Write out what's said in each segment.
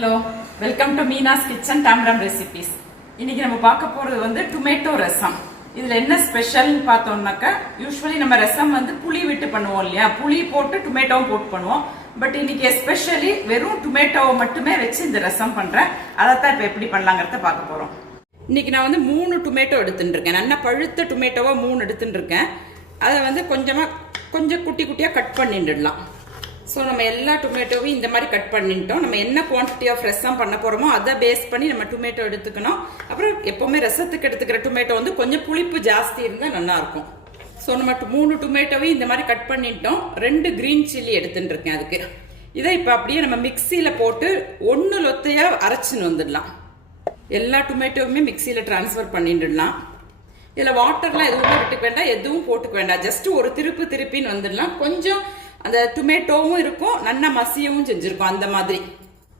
Hello welcome to Meena's kitchen டாம்ரம் recipes இன்னைக்கு நம்ம பார்க்க போறது வந்து டொமேட்டோ ரசம். இதுல என்ன ஸ்பெஷல்னு பார்த்தோம்னாக்கா யூஸ்வலி நம்ம ரசம் வந்து புளி விட்டு பண்ணுவோம் இல்லையா? புளி போட்டு டொமேட்டோவும் போட்டு பண்ணுவோம். பட் இன்னைக்கு எஸ்பெஷலி வெறும் டொமேட்டோவை மட்டுமே வச்சு இந்த ரசம் பண்றேன். அதைத்தான் இப்போ எப்படி பண்ணலாங்கிறத பார்க்க போறோம். இன்னைக்கு நான் வந்து மூணு டொமேட்டோ எடுத்துட்டுருக்கேன். நல்லா பழுத்த டொமேட்டோவா மூணு எடுத்துட்டுருக்கேன். அதை வந்து கொஞ்சமாக கொஞ்சம் குட்டி குட்டியாக கட் பண்ணிட்டுடலாம். ஸோ நம்ம எல்லா டொமேட்டோவையும் இந்த மாதிரி கட் பண்ணிட்டோம். நம்ம என்ன குவான்டிட்டி ஆஃப் ரசம் பண்ண போகிறோமோ அதை பேஸ் பண்ணி நம்ம டொமேட்டோ எடுத்துக்கணும். அப்புறம் எப்போவுமே ரசத்துக்கு எடுத்துக்கிற டொமேட்டோ வந்து கொஞ்சம் புளிப்பு ஜாஸ்தி இருந்தால் நல்லாயிருக்கும். ஸோ நம்ம மூணு டொமேட்டோவையும் இந்த மாதிரி கட் பண்ணிட்டோம். ரெண்டு க்ரீன் சில்லி எடுத்துட்டு இருக்கேன் அதுக்கு. இதை இப்போ அப்படியே நம்ம மிக்சியில் போட்டு ஒன்று லொத்தையாக அரைச்சின்னு வந்துடலாம். எல்லா டொமேட்டோவுமே மிக்சியில் ட்ரான்ஸ்ஃபர் பண்ணிட்டுடலாம் இதில் வாட்டர்லாம் எதுவுமே விட்டுக்க வேண்டாம். எதுவும் போட்டுக்க வேண்டாம். ஜஸ்ட் ஒரு திருப்பு திருப்பின்னு வந்துடலாம். கொஞ்சம் அந்த டொமேட்டோவும் இருக்கும் நல்லா மசியவும் செஞ்சுருக்கும் அந்த மாதிரி.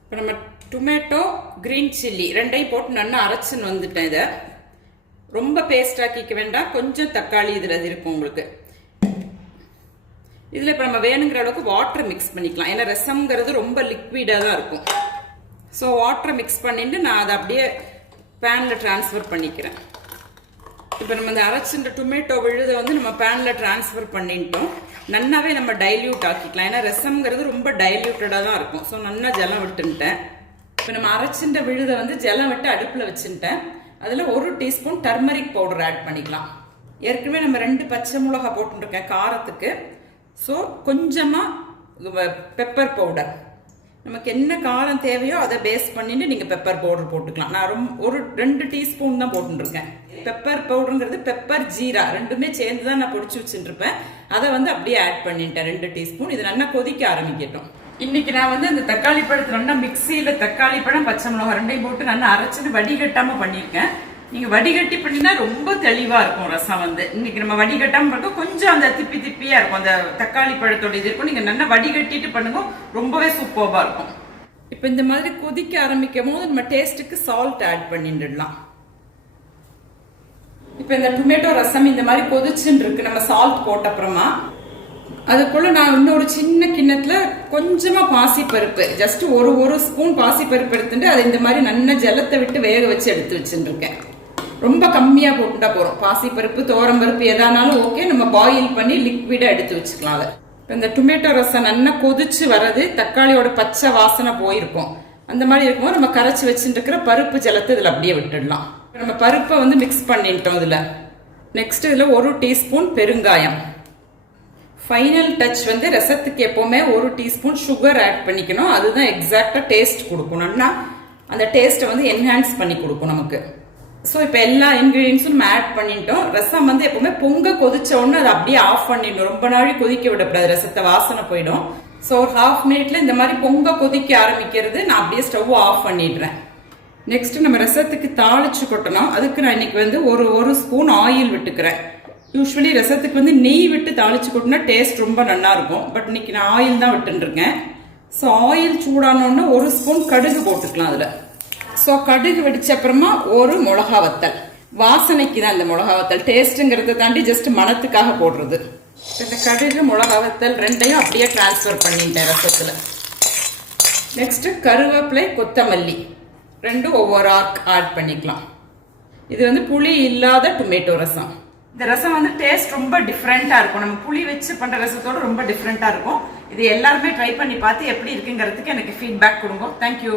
இப்போ நம்ம டொமேட்டோ க்ரீன் சில்லி ரெண்டையும் போட்டு நல்லா அரைச்சின்னு வந்துட்டேன் இதை. ரொம்ப பேஸ்டாக்கிக்க வேண்டாம் கொஞ்சம் தக்காளி இதில் இருக்கும் உங்களுக்கு. இதில் இப்போ நம்ம வேணுங்கிற அளவுக்கு வாட்டர் மிக்ஸ் பண்ணிக்கலாம். ஏன்னா ரசம்ங்கிறது ரொம்ப லிக்விடாக தான் இருக்கும். ஸோ வாட்டரை மிக்ஸ் பண்ணிட்டு நான் அதை அப்படியே பேனில் ட்ரான்ஸ்ஃபர் பண்ணிக்கிறேன். இப்போ நம்ம இந்த அரைச்சின்ற டொமேட்டோ விழுதை வந்து நம்ம பேனில் ட்ரான்ஸ்ஃபர் பண்ணிட்டோம். நன்னாவே நம்ம டைல்யூட் ஆக்கிக்கலாம். ஏன்னா ரசம்ங்கிறது ரொம்ப டைல்யூட்டடாக தான் இருக்கும். ஸோ நல்லா ஜலம் விட்டுன்ட்டேன். இப்போ நம்ம அரைச்சின்ற விழுதை வந்து ஜலம் விட்டு அடுப்பில் வச்சுட்டேன் அதில் ஒரு டீஸ்பூன் டர்மரிக் பவுடர் ஆட் பண்ணிக்கலாம். ஏற்கனவே நம்ம ரெண்டு பச்சை மிளகா போட்டுருக்கேன் காரத்துக்கு. ஸோ கொஞ்சமாக பெப்பர் பவுடர் நமக்கு என்ன காரம் தேவையோ அதை பேஸ் பண்ணிட்டு நீங்கள் பெப்பர் பவுடர் போட்டுக்கலாம். நான் ரொம்ப ஒரு ரெண்டு டீஸ்பூன் தான் போட்டுருக்கேன். பெப்பர் பவுடருங்கிறது பெப்பர் ஜீரா ரெண்டுமே சேர்ந்து தான் நான் பொடிச்சு வச்சுட்டுருப்பேன். அதை வந்து அப்படியே ஆட் பண்ணிட்டேன் ரெண்டு டீஸ்பூன் இது நல்லா கொதிக்க ஆரம்பிக்கட்டும். இன்னைக்கு நான் வந்து இந்த தக்காளி பழத்தை நல்லா மிக்சியில் தக்காளி பழம் பச்சை மிளகா ரெண்டையும் போட்டு நல்லா அரைச்சிட்டு வடிகட்டாமல் பண்ணியிருக்கேன். நீங்க வடிகட்டி பண்ணினா ரொம்ப தெளிவா இருக்கும் ரசம் வந்து. இன்னைக்கு நம்ம வடிகட்டாம பண்ணோம் கொஞ்சம் அந்த திப்பி திப்பியா இருக்கும். அந்த தக்காளி பழத்தோட இது இருக்கும். நீங்க நல்லா வடிகட்டிட்டு பண்ணுங்க. ரொம்பவே சூப்பர்வாக இருக்கும். இப்போ இந்த மாதிரி கொதிக்க ஆரம்பிக்கும் போது நம்ம டேஸ்ட்டுக்கு சால்ட் ஆட் பண்ணிடலாம். இப்போ இந்த டொமேட்டோ ரசம் இந்த மாதிரி கொதிச்சுன்னு இருக்கு. நம்ம சால்ட் போட்ட அப்புறமா அதுக்குள்ள நான் இன்னொரு சின்ன கிண்ணத்துல கொஞ்சமா பாசிப்பருப்பு. ஜஸ்ட் ஒரு ஒரு ஸ்பூன் பாசிப்பருப்பு எடுத்துட்டு அதை இந்த மாதிரி நல்ல ஜலத்தை விட்டு வேக வச்சு எடுத்து வச்சுருக்கேன் ரொம்ப கம்மியாக போட்டுட்டா போகிறோம் பாசிப்பருப்பு பருப்பு எதானாலும் ஓகே நம்ம பாயில் பண்ணி லிக்விடாக எடுத்து வச்சுக்கலாம் அதை. இப்போ இந்த டொமேட்டோ ரசம் நல்லா கொதிச்சு வர்றது தக்காளியோட பச்சை வாசனை போயிருக்கும். அந்த மாதிரி இருக்கும்போது நம்ம கரைச்சி வச்சுட்டு பருப்பு ஜலத்தை இதில் அப்படியே விட்டுடலாம். நம்ம பருப்பை வந்து மிக்ஸ் பண்ணிட்டோம் இதில். நெக்ஸ்ட் இதில் ஒரு டீஸ்பூன் பெருங்காயம். ஃபைனல் டச் வந்து ரசத்துக்கு எப்போவுமே ஒரு டீஸ்பூன் சுகர் ஆட் பண்ணிக்கணும். அதுதான் எக்ஸாக்டாக டேஸ்ட் கொடுக்கணும்னா அந்த டேஸ்ட்டை வந்து என்ஹான்ஸ் பண்ணி கொடுக்கும் நமக்கு. ஸோ இப்போ எல்லா இன்க்ரீடியன்ஸும் நம்ம ஆட் பண்ணிட்டோம். ரசம் வந்து எப்பவுமே பொங்க கொதிச்ச உடனே அதை அப்படியே ஆஃப் பண்ணிடணும். ரொம்ப நாள் கொதிக்க விடக்கூடாது. ரசத்தை வாசனை போயிடும். ஸோ ஒரு ஹாஃப் மினிட்ல இந்த மாதிரி பொங்க கொதிக்க ஆரம்பிக்கிறது. நான் அப்படியே ஸ்டவ் ஆஃப் பண்ணிடுறேன். நெக்ஸ்ட் நம்ம ரசத்துக்கு தாளிச்சு கொட்டணும். அதுக்கு நான் இன்னைக்கு வந்து ஒரு ஒரு ஸ்பூன் ஆயில் விட்டுக்கிறேன். யூஸ்வலி ரசத்துக்கு வந்து நெய் விட்டு தாளிச்சு கொட்டினா டேஸ்ட் ரொம்ப நல்லா இருக்கும். பட் இன்னைக்கு நான் ஆயில் தான் விட்டுருக்கேன் ஸோ ஆயில் சூடானோன்னு ஒரு ஸ்பூன் கடுகு போட்டுக்கலாம் அதில். ஸோ கடுகு வெடிச்ச அப்புறமா ஒரு மிளகா வத்தல் வாசனைக்கு தான் இந்த மிளகா வத்தல் டேஸ்ட்டுங்கிறத தாண்டி ஜஸ்ட் மணத்துக்காக போடுறது. இந்த கடுகு மிளகா வத்தல் ரெண்டையும் அப்படியே ட்ரான்ஸ்ஃபர் பண்ணிட்டேன் ரசத்தில். நெக்ஸ்ட்டு கருவேப்பிலை கொத்தமல்லி. ரெண்டும் ஒவ்வொரு ஆர்க் ஆட் பண்ணிக்கலாம். இது வந்து புளி இல்லாத டொமேட்டோ ரசம். இந்த ரசம் வந்து டேஸ்ட் ரொம்ப டிஃப்ரெண்ட்டாக இருக்கும். நம்ம புளி வச்சு பண்ணுற ரசத்தோட ரொம்ப டிஃப்ரெண்ட்டாக இருக்கும். இது எல்லாருமே ட்ரை பண்ணி பார்த்து எப்படி இருக்குங்கிறதுக்கு எனக்கு ஃபீட்பேக் கொடுங்க. தேங்க்யூ